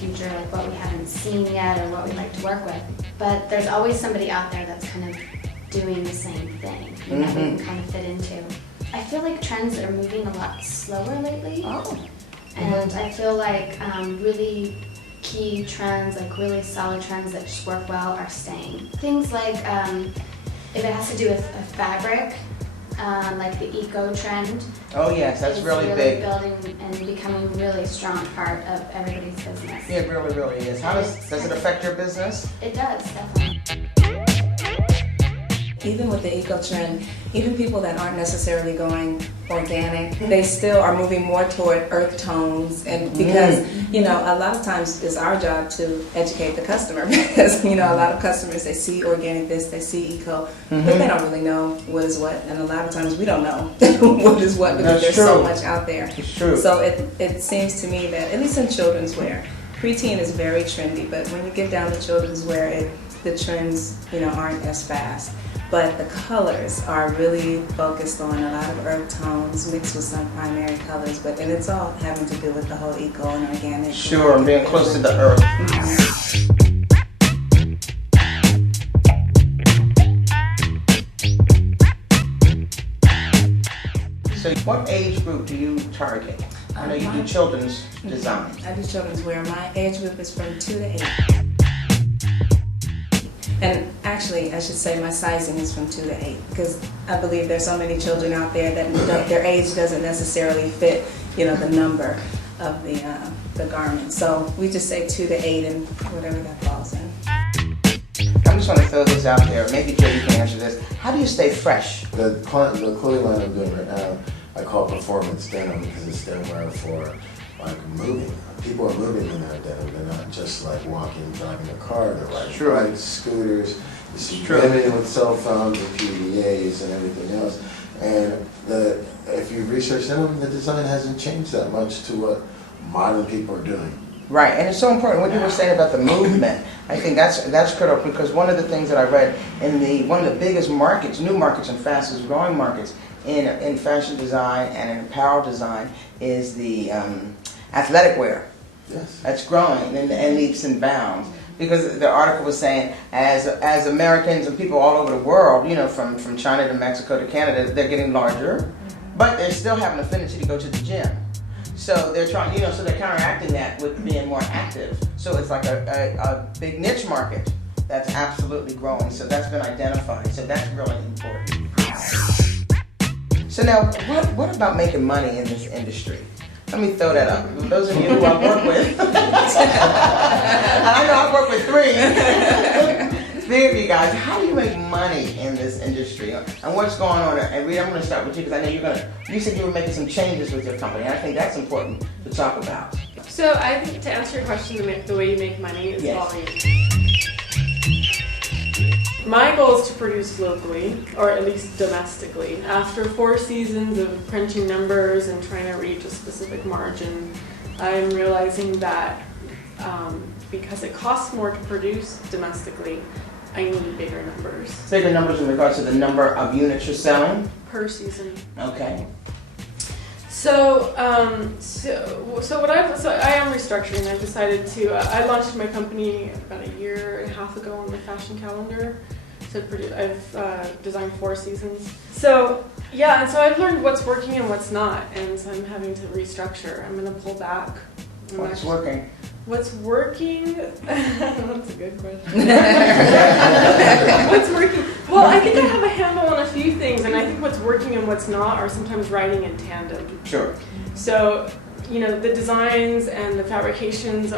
future, like what we haven't seen yet or what we'd like to work with. But there's always somebody out there that's kind of doing the same thing that we can kind of fit into. I feel like trends are moving a lot slower lately. And I feel like really key trends, like really solid trends that just work well, are staying. Things like if it has to do with a fabric, like the eco trend. Oh yes, that's really big. Building and becoming a really strong part of everybody's business. Yeah, it really, really is. How does it affect your business? It does, definitely. Even with the eco trend, even people that aren't necessarily going organic, they still are moving more toward earth tones, and because you know, a lot of times it's our job to educate the customer, because you know, a lot of customers, they see organic this, they see eco, but they don't really know what is what, and a lot of times we don't know what is what, because there's so much out there. It's true. So it seems to me that, at least in children's wear, preteen is very trendy, but when you get down to children's wear, the trends, you know, aren't as fast. But the colors are really focused on a lot of earth tones mixed with some primary colors, and it's all having to do with the whole eco and organic. Sure, and being close to the earth. So what age group do you target? I know you do children's design. I do children's wear. My age group is from 2 to 8. And actually, I should say my sizing is from 2 to 8, because I believe there's so many children out there that their age doesn't necessarily fit, you know, the number of the garment. So we just say 2 to 8 and whatever that falls in. I just want to throw this out there. Maybe Joe, you can answer this. How do you stay fresh? The clothing line I'm doing right now, I call performance denim because it's denim for like moving. People are moving in their denim. They're not just like walking, driving a car. They're like bikes, scooters. You see women with cell phones and PDAs and everything else. And if you research them, the design hasn't changed that much to what modern people are doing. Right, and it's so important what you were saying about the movement. I think that's critical, because one of the things that I read in one of the biggest markets, new markets and fastest growing markets in fashion design and in apparel design is the athletic wear. Yes. That's growing in leaps and bounds, because the article was saying as Americans and people all over the world, you know, from China to Mexico to Canada, they're getting larger, but they still have an affinity to go to the gym. So they're trying, you know, so they're counteracting that with being more active. So it's like a big niche market that's absolutely growing. So that's been identified. So that's really important. So now, what about making money in this industry? Let me throw that up. Those of you who I work with, and I know I work with three of you guys. How do you make money in this industry, and what's going on? And Rita, I'm going to start with you, because I know you said you were making some changes with your company, and I think that's important to talk about. So I think to answer your question, the way you make money is volume. My goal is to produce locally, or at least domestically. After 4 seasons of crunching numbers and trying to reach a specific margin, I'm realizing that because it costs more to produce domestically, I need bigger numbers. Bigger numbers in regards to the number of units you're selling? Per season. Okay. So I am restructuring. I've decided to. I launched my company about 1.5 years ago on the fashion calendar. So I've designed 4 seasons. So yeah, and so I've learned what's working and what's not, and so I'm having to restructure. I'm going to pull back. What's working? What's working? That's a good question. What's working? Well, I think I have a handle on a few things, and I think what's working and what's not are sometimes riding in tandem. Sure. So, you know, the designs and the fabrications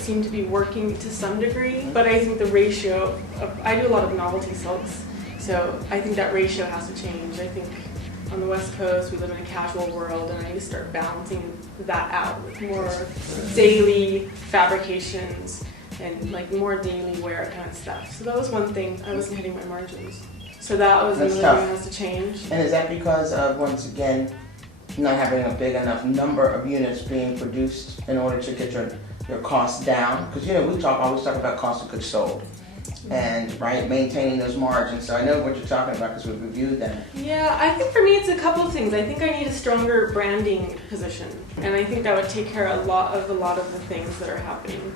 seem to be working to some degree, but I think the ratio I do a lot of novelty silks, so I think that ratio has to change. I think on the West Coast we live in a casual world, and I need to start balancing that out with more daily fabrications and like more daily wear kind of stuff. So that was one thing. I wasn't hitting my margins. So that was another thing that has to change. And is that because of, once again, not having a big enough number of units being produced in order to get your costs down? Because, you know, we always talk about cost of goods sold. and right, maintaining those margins. So I know what you're talking about because we've reviewed that. Yeah, I think for me it's a couple of things. I think I need a stronger branding position, and I think that would take care of a lot of the things that are happening.